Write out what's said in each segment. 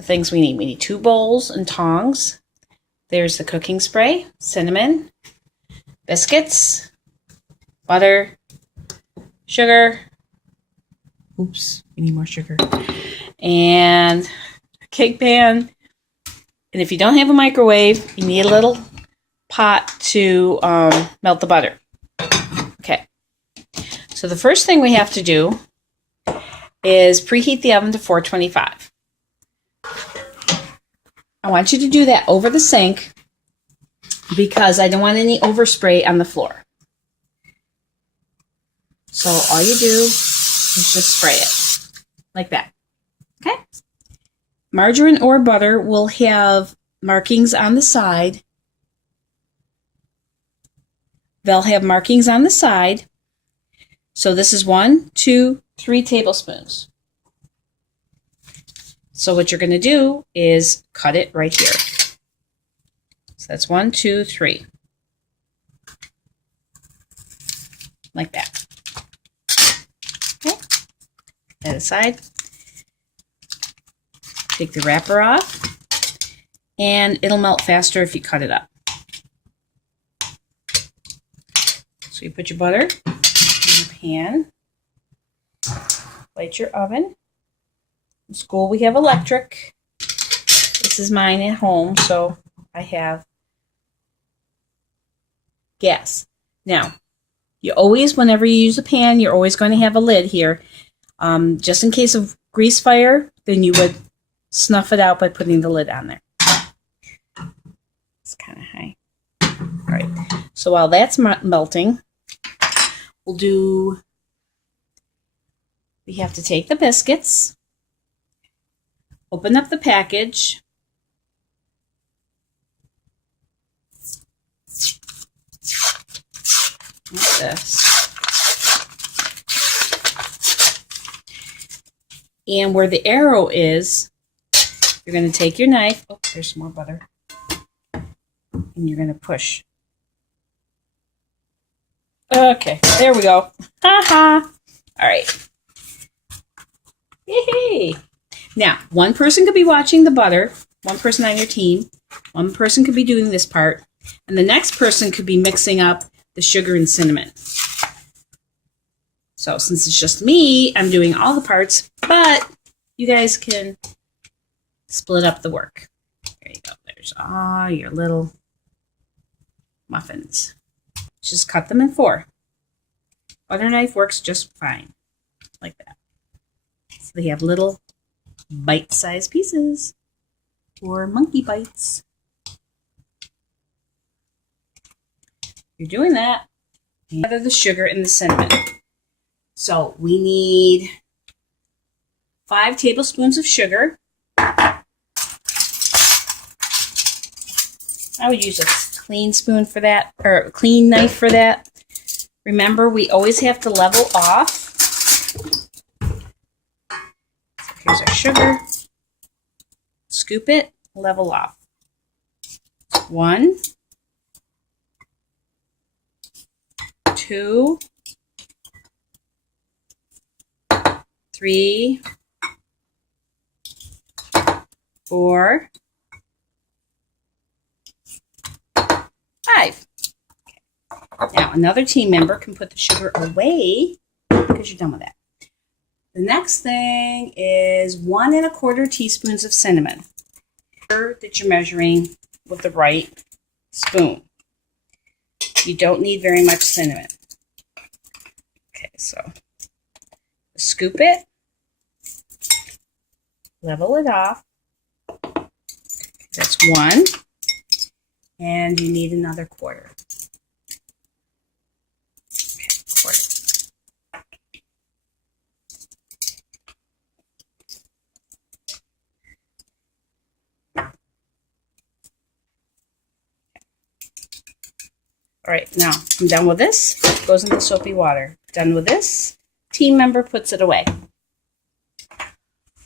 the things we need. We need 2 bowls and tongs. There's the cooking spray, cinnamon, biscuits, butter, sugar. Oops, we need more sugar. And a cake pan. And if you don't have a microwave, you need a little pot to melt the butter. Okay. So the first thing we have to do is preheat the oven to 425. I want you to do that over the sink because I don't want any overspray on the floor. So all you do is just spray it like that. Okay? Margarine or butter will have markings on the side. They'll have markings on the side. So this is 1, 2, 3 tablespoons. So what you're going to do is cut it right here. So that's 1, 2, 3. Like that. Okay. That aside. Take the wrapper off. And it'll melt faster if you cut it up. So you put your butter in the pan. Light your oven. In school we have electric. This is mine at home, so I have gas. Now, you always, whenever you use a pan, you're always going to have a lid here. Just in case of grease fire, then you would snuff it out by putting the lid on there. It's kind of high. All right. So while that's melting, we have to take the biscuits, open up the package, like this, and where the arrow is, you're going to take your knife, oh, there's some more butter, and you're going to push. Okay, there we go. Ha-ha. All right. Yay! Now, one person could be watching the butter, one person on your team, one person could be doing this part, and the next person could be mixing up the sugar and cinnamon. So since it's just me, I'm doing all the parts, but you guys can split up the work. There you go. There's all your little muffins. Just cut them in 4. Butter knife works just fine, like that. So they have little bite-sized pieces, or monkey bites. You're doing that. Add the sugar and the cinnamon. So we need 5 tablespoons of sugar. I would use a clean spoon for that, or a clean knife for that. Remember, we always have to level off. So here's our sugar. Scoop it, level off. 1, 2, 3, 4, 5. Now, another team member can put the sugar away because you're done with that. The next thing is 1 1/4 teaspoons of cinnamon. That you're measuring with the right spoon. You don't need very much cinnamon. Okay, so scoop it, level it off. That's 1, and you need another 1/4. All right, now I'm done with this. It goes in the soapy water. Done with this. Team member puts it away.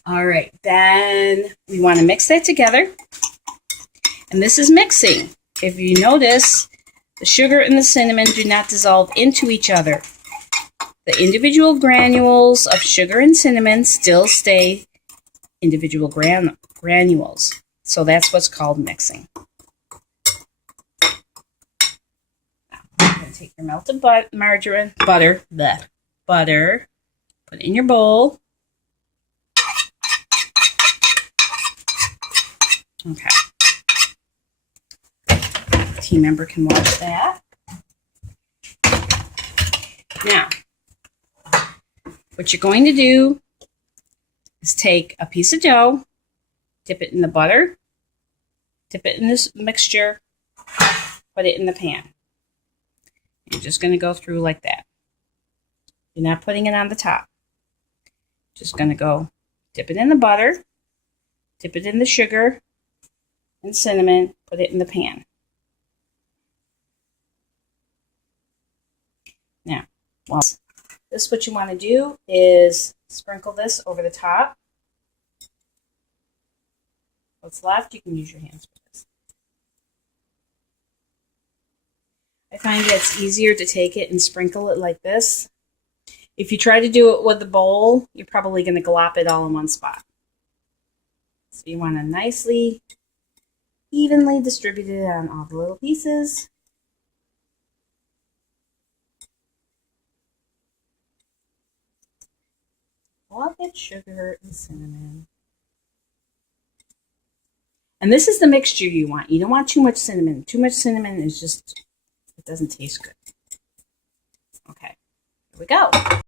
All right, then we want to mix that together. And this is mixing. If you notice, the sugar and the cinnamon do not dissolve into each other. The individual granules of sugar and cinnamon still stay individual granules. So that's what's called mixing. Now, you're going to take your melted butter, put it in your bowl. Okay. Team member can watch that. Now, what you're going to do is take a piece of dough, dip it in the butter, dip it in this mixture, put it in the pan. You're just going to go through like that. You're not putting it on the top. Just going to go dip it in the butter, dip it in the sugar and cinnamon, put it in the pan. Now, well, this what you want to do is sprinkle this over the top. What's left, you can use your hands for this. I find that it's easier to take it and sprinkle it like this. If you try to do it with the bowl, you're probably going to glop it all in one spot. So you want to nicely, evenly distribute it on all the little pieces. Love it, sugar and cinnamon. And this is the mixture you want. You don't want too much cinnamon. Too much cinnamon is just, it doesn't taste good. Okay, here we go.